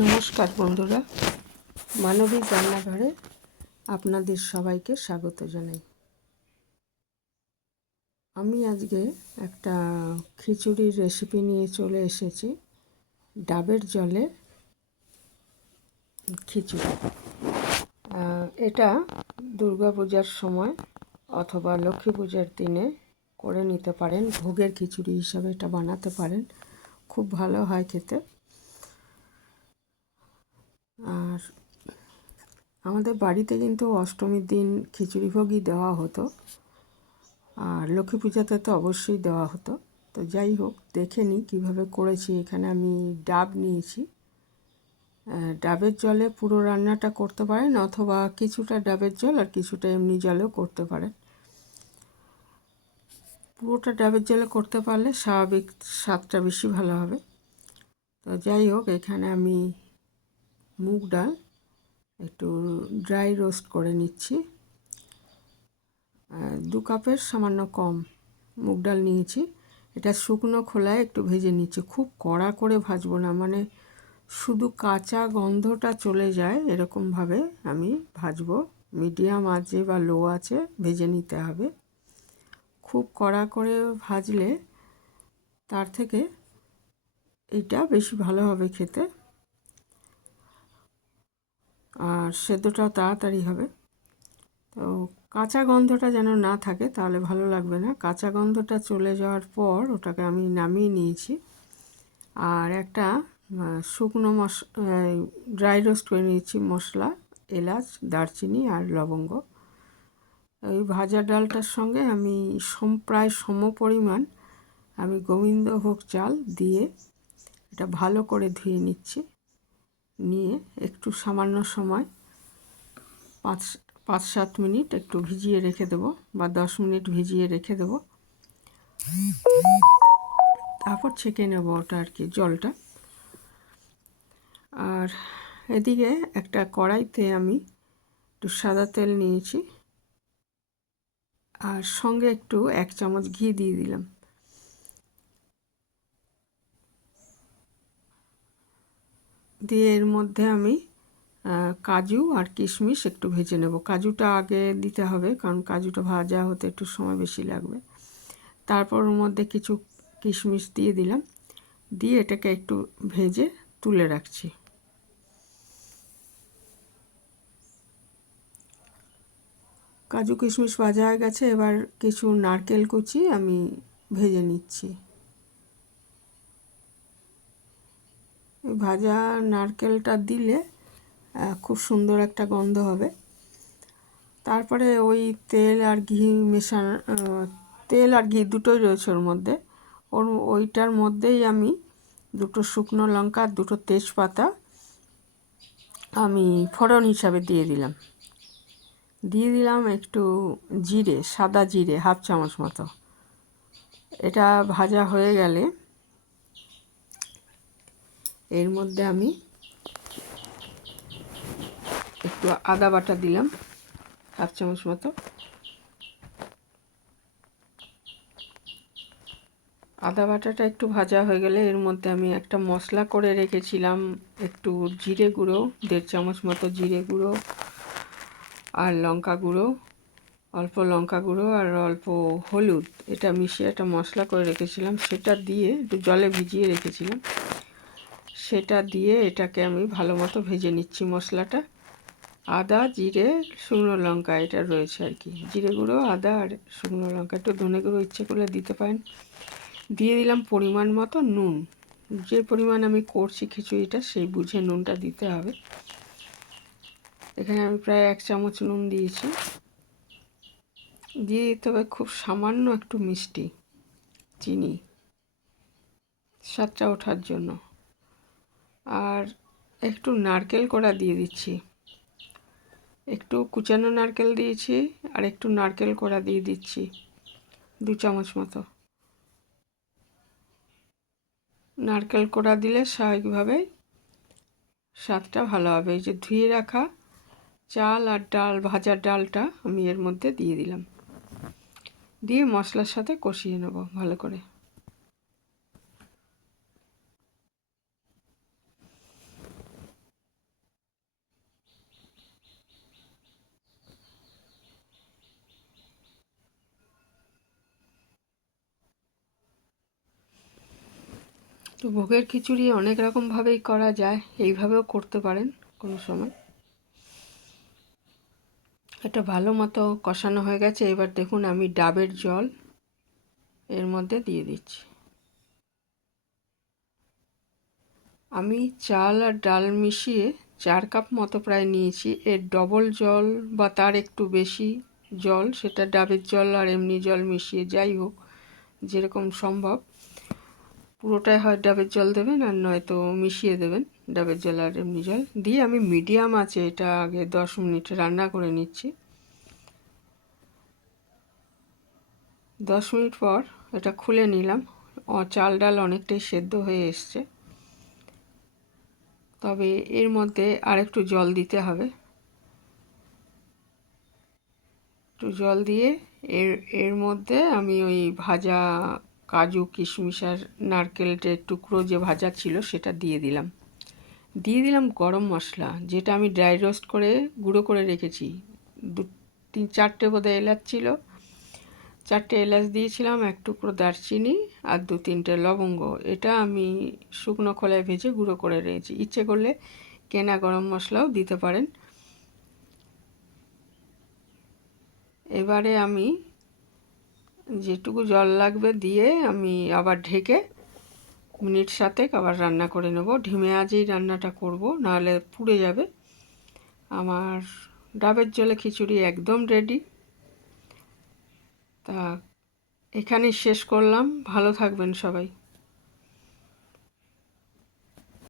নমস্কার বন্ধুরা, মানবিক রান্নাঘরে আপনাদের সবাইকে স্বাগত জানাই। আমি আজকে একটা খিচুড়ির রেসিপি নিয়ে চলে এসেছি। ডাবের জলে খিচুড়ি। এটা দুর্গাপূজার সময় অথবা লক্ষ্মী পূজার দিনে করে নিতে পারেন। ভোগের খিচুড়ি হিসাবে এটা বানাতে পারেন, খুব ভালো হয় খেতে। আর আমাদের বাড়িতে কিন্তু অষ্টমীর দিন খিচুড়ি ভোগই দেওয়া হতো, আর লক্ষ্মী পূজাতে তো অবশ্যই দেওয়া হতো। তো যাই হোক, দেখে নিই কীভাবে করেছি। এখানে আমি ডাব নিয়েছি। ডাবের জলে পুরো রান্নাটা করতে পারেন, অথবা কিছুটা ডাবের জল আর কিছুটা এমনি জলেও করতে পারেন। পুরোটা ডাবের জলে করতে পারলে স্বাভাবিক স্বাদটা বেশি ভালো হবে। তো যাই হোক, এখানে আমি মুগ ডাল একটু ড্রাই রোস্ট করে নিচ্ছি। 2 কাপের সামান্য কম মুগ ডাল নিয়েছি। এটা শুকনো খোলায় একটু ভেজে নিচ্ছি। খুব কড়া করে ভাজবো না, মানে শুধু কাঁচা গন্ধটা চলে যায় এরকমভাবে আমি ভাজবো। মিডিয়াম আঁচে বা লো আঁচে ভেজে নিতে হবে। খুব কড়া করে ভাজলে তার থেকে এটা বেশি ভালো হবে খেতে, আর সেদ্ধটাও তাড়াতাড়ি হবে। তো কাঁচা গন্ধটা যেন না থাকে, তাহলে ভালো লাগবে না। কাঁচা গন্ধটা চলে যাওয়ার পর ওটাকে আমি নামিয়ে নিয়েছি। আর একটা শুকনো ড্রাই রোস্ট করে নিয়েছি মশলা, এলাচ, দারচিনি আর লবঙ্গ। ওই ভাজা ডালটার সঙ্গে আমি প্রায় সম পরিমাণ আমি গোবিন্দভোগ চাল দিয়ে এটা ভালো করে ধুয়ে নিচ্ছি। নিয়ে একটু সামান্য সময় 5-7 মিনিট একটু ভিজিয়ে রেখে দেবো, বা 10 মিনিট ভিজিয়ে রেখে দেবো। তারপর ছেঁকে নেব ওটা আর কি, জলটা। আর এদিকে একটা কড়াইতে আমি একটু সাদা তেল নিয়েছি, আর সঙ্গে একটু 1 চামচ ঘি দিয়ে দিলাম। দিয়ে এর মধ্যে আমি কাজু আর কিশমিশ একটু ভেজে নেব। কাজুটা আগে দিতে হবে, কারণ কাজুটা ভাজা হতে একটু সময় বেশি লাগবে। তারপর ওর মধ্যে কিছু কিশমিশ দিয়ে দিলাম, দিয়ে এটাকে একটু ভেজে তুলে রাখছি। কাজু কিশমিশ ভাজা হয়ে গেছে। এবার কিছু নারকেল কুচি আমি ভেজে নিচ্ছি। ভাজা নারকেলটা দিলে খুব সুন্দর একটা গন্ধ হবে। তারপরে ওই তেল আর ঘি মেশানো, তেল আর ঘি দুটোই রয়েছে ওর মধ্যে। ওইটার মধ্যেই আমি 2টো শুকনো লঙ্কা, 2টো তেজপাতা আমি ফোড়ন হিসাবে দিয়ে দিলাম একটু জিরে, সাদা জিরে 1/2 চামচ মতো। এটা ভাজা হয়ে গেলে এর মধ্যে আমি একটু আদা বাটা দিলাম 1/2 চামচ মতো। আদা বাটাটা একটু ভাজা হয়ে গেলে এর মধ্যে আমি একটা মশলা করে রেখেছিলাম, একটু জিরে গুঁড়ো, 1.5 চামচ মতো জিরে গুঁড়ো, আর লঙ্কা গুঁড়ো, অল্প লঙ্কা গুঁড়ো আর অল্প হলুদ, এটা মিশিয়ে একটা মশলা করে রেখেছিলাম। সেটা দিয়ে একটু জলে ভিজিয়ে রেখেছিলাম, সেটা দিয়ে এটাকে আমি ভালো মতো ভেজে নিচ্ছি মশলাটা। আদা, জিরে, শুকনো লঙ্কা এটা রয়েছে আর কি। জিরে গুঁড়ো, আদা আর শুকনো লঙ্কা, একটু ধনে গুঁড়ো ইচ্ছে করলে দিতে পারেন। দিয়ে দিলাম পরিমাণ মতো নুন। যে পরিমাণ আমি করছি খিচুড়িটা, সেই বুঝে নুনটা দিতে হবে। এখানে আমি প্রায় 1 চামচ নুন দিয়েছি। দিয়ে দিতে হবে খুব সামান্য একটু মিষ্টি, চিনি, স্বাদটা ওঠার জন্য। আর একটু নারকেল কোড়া দিয়ে দিচ্ছি। একটু কুচানো নারকেল দিয়েছি, আর একটু নারকেল কোড়া দিয়ে দিচ্ছি 2 চামচ মতো। নারকেল কোড়া দিলে স্বাভাবিকভাবেই স্বাদটা ভালো হবে। এই যে ধুয়ে রাখা চাল আর ডাল, ভাজা ডালটা আমি এর মধ্যে দিয়ে দিলাম। দিয়ে মশলার সাথে কষিয়ে নেব ভালো করে। তো ভোগের খিচুড়ি অনেক রকমভাবেই করা যায়, এইভাবেও করতে পারেন কোনো সময়। এটা ভালো মতো কষানো হয়ে গেছে। এবার দেখুন আমি ডাবের জল এর মধ্যে দিয়ে দিচ্ছি। আমি চাল আর ডাল মিশিয়ে 4 কাপ মতো প্রায় নিয়েছি। এর ডবল জল বা তার একটু বেশি জল, সেটা ডাবের জল আর এমনি জল মিশিয়ে, যাই হোক যেরকম সম্ভব, পুরোটাই হয় ডাবের জল দেবেন আর নয়তো মিশিয়ে দেবেন ডাবের জল আর এমনি জল দিয়ে। আমি মিডিয়াম আছে এটা আগে 10 মিনিট রান্না করে নিচ্ছি। 10 মিনিট পর এটা খুলে নিলাম। চাল ডাল অনেকটাই সেদ্ধ হয়ে এসছে, তবে এর মধ্যে আর একটু জল দিতে হবে। একটু জল দিয়ে এর এর মধ্যে আমি ওই ভাজা কাজু কিশমিশ আর নারকেলের টুকরো যে ভাজা ছিল সেটা দিয়ে দিলাম। দিয়ে দিলাম গরম মশলা, যেটা আমি ড্রাই রোস্ট করে গুঁড়ো করে রেখেছি। 3-4টে বোধহয় এলাচ ছিল, 4টে এলাচ দিয়েছিলাম, 1 টুকরো দারচিনি আর 2-3টে লবঙ্গ। এটা আমি শুকনো খোলায় ভেজে গুঁড়ো করে রেখেছি। ইচ্ছে করলে কেনা গরম মশলাও দিতে পারেন। এবারে আমি যেটুকু জল লাগবে দিয়ে আমি আবার ঢেকে মিনিট 7 আবার রান্না করে নেব। ঢিমে আঁচেই রান্নাটা করব, নাহলে পুড়ে যাবে। আমার ডাবের জলে খিচুড়ি একদম রেডি। তা এখানেই শেষ করলাম। ভালো থাকবেন সবাই।